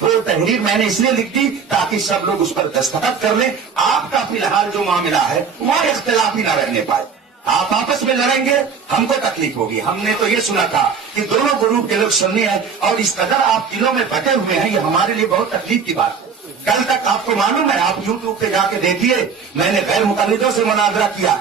وہ تحریر میں نے اس لیے لکھ دی تاکہ سب لوگ اس پر دستخط کر لیں. آپ کا فی الحال جو معاملہ ہے وہ اختلاف ہی نہ رہنے پائے. آپ آپس میں لڑیں گے ہم کو تکلیف ہوگی. ہم نے تو یہ سنا تھا کہ دونوں گروپ کے لوگ سنی ہیں اور اس قدر آپ دلوں میں بٹے ہوئے ہیں, یہ ہمارے لیے بہت تکلیف کی بات ہے. کل تک آپ کو معلوم ہے, آپ یوٹیوب پہ جا کے دیکھیے, میں نے غیر مقلدوں سے مناظرہ کیا,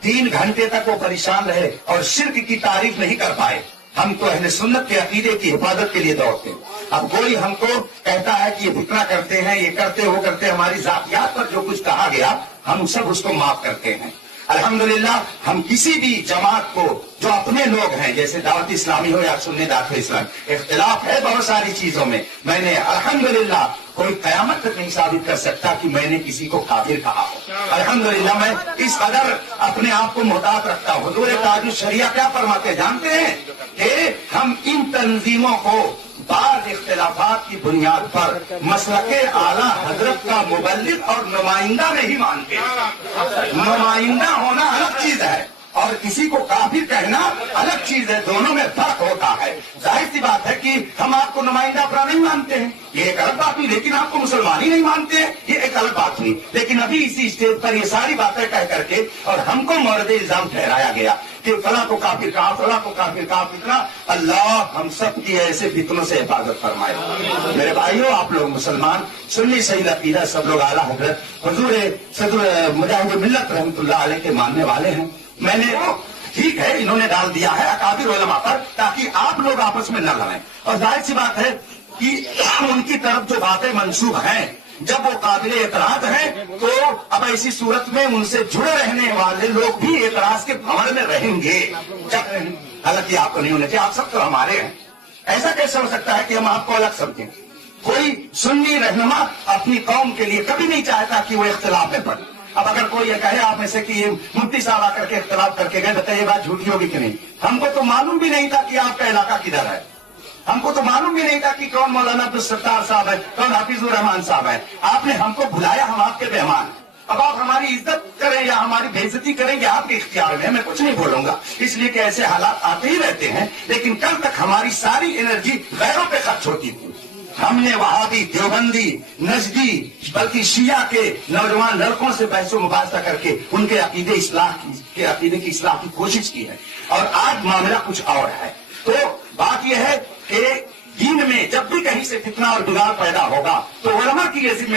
3 گھنٹے تک وہ پریشان رہے اور شرک کی تعریف نہیں کر پائے. ہم تو اہل سنت کے عقیدے کی حفاظت کے لیے دوڑتے ہیں. اب کوئی ہم کو کہتا ہے کہ یہ فتنہ کرتے ہیں, یہ کرتے وہ کرتے, ہماری ذاتیات پر جو کچھ کہا گیا ہم سب اس کو معاف کرتے ہیں. الحمدللہ ہم کسی بھی جماعت کو جو اپنے لوگ ہیں جیسے دعوت اسلامی ہو یا سنی داخل اسلام, اختلاف ہے بہت ساری چیزوں میں. میں نے الحمدللہ کوئی قیامت تک نہیں ثابت کر سکتا کہ میں نے کسی کو کافر کہا ہو. الحمدللہ میں اس قدر اپنے آپ کو محتاط رکھتا ہوں. حضور تاج الشریعہ کیا فرماتے جانتے ہیں کہ ہم ان تنظیموں کو بعض اختلافات کی بنیاد پر مسلک اعلیٰ حضرت کا مبلغ اور نمائندہ نہیں مانتے. نمائندہ ہونا الگ چیز ہے اور کسی کو کافر کہنا الگ چیز ہے, دونوں میں فرق ہوتا ہے. ظاہر سی بات ہے کہ ہم آپ کو نمائندہ اپنا نہیں مانتے ہیں, یہ ایک الگ بات ہوئی, لیکن آپ کو مسلمان ہی نہیں مانتے ہیں, یہ ایک الگ بات ہوئی. لیکن ابھی اسی اسٹیج پر یہ ساری باتیں کہہ کر کے اور ہم کو مورد الزام ٹھہرایا گیا کہ فلاں کو کافر کہا, فلاں کو کافر کہا. فتنہ, اللہ ہم سب کی ایسے فتنوں سے حفاظت فرمائے. میرے بھائیوں, آپ لوگ مسلمان سنی صحیح عقیدہ, سب لوگ اعلیٰ حضرت حضور صدر مجاہد ملت رحمۃ اللہ علیہ کے ماننے والے ہیں. میں نے ٹھیک ہے انہوں نے ڈال دیا ہے اکابر علماء پر تاکہ آپ لوگ آپس میں نہ لڑیں. اور ظاہر سی بات ہے کہ ان کی طرف جو باتیں منسوخ ہیں جب وہ قابل اعتراض ہیں تو اب ایسی صورت میں ان سے جڑے رہنے والے لوگ بھی اعتراض کے بھنور میں رہیں گے. حالانکہ آپ کو نہیں ہونا چاہیے, آپ سب تو ہمارے ہیں. ایسا کیسے ہو سکتا ہے کہ ہم آپ کو الگ سمجھیں؟ کوئی سنی رہنما اپنی قوم کے لیے کبھی نہیں چاہتا کہ وہ اختلاف میں پڑے. اب اگر کوئی یہ کہے آپ میں سے کہ یہ مفتی صاحب آ کر کے اختلاف کر کے گئے, بتائیے یہ بات جھوٹی ہوگی کہ نہیں؟ ہم کو تو معلوم بھی نہیں تھا کہ آپ کا علاقہ کدھر ہے. ہم کو تو معلوم بھی نہیں تھا کہ کون مولانا عبدالستار صاحب ہے, کون حافظ الرحمان صاحب ہے. آپ نے ہم کو بلایا, ہم آپ کے مہمان. اب آپ ہماری عزت کریں یا ہماری بے عزتی کریں گے آپ کے اختیار میں, میں کچھ نہیں بولوں گا, اس لیے کہ ایسے حالات آتے ہی رہتے ہیں. لیکن کل تک ہماری ساری انرجی غیروں پہ خرچ ہوتی تھی. ہم نے وہابی, دیوبندی, نجدی, بلکہ شیعہ کے نوجوان لڑکوں سے بحث و مباحثہ کر کے ان کے عقیدے کی اصلاح کی کوشش کی ہے. اور آج معاملہ کچھ اور ہے. تو بات یہ ہے کہ دین میں جب بھی کہیں سے فتنہ اور بگاڑ پیدا ہوگا تو علماء کی یہ ذمہ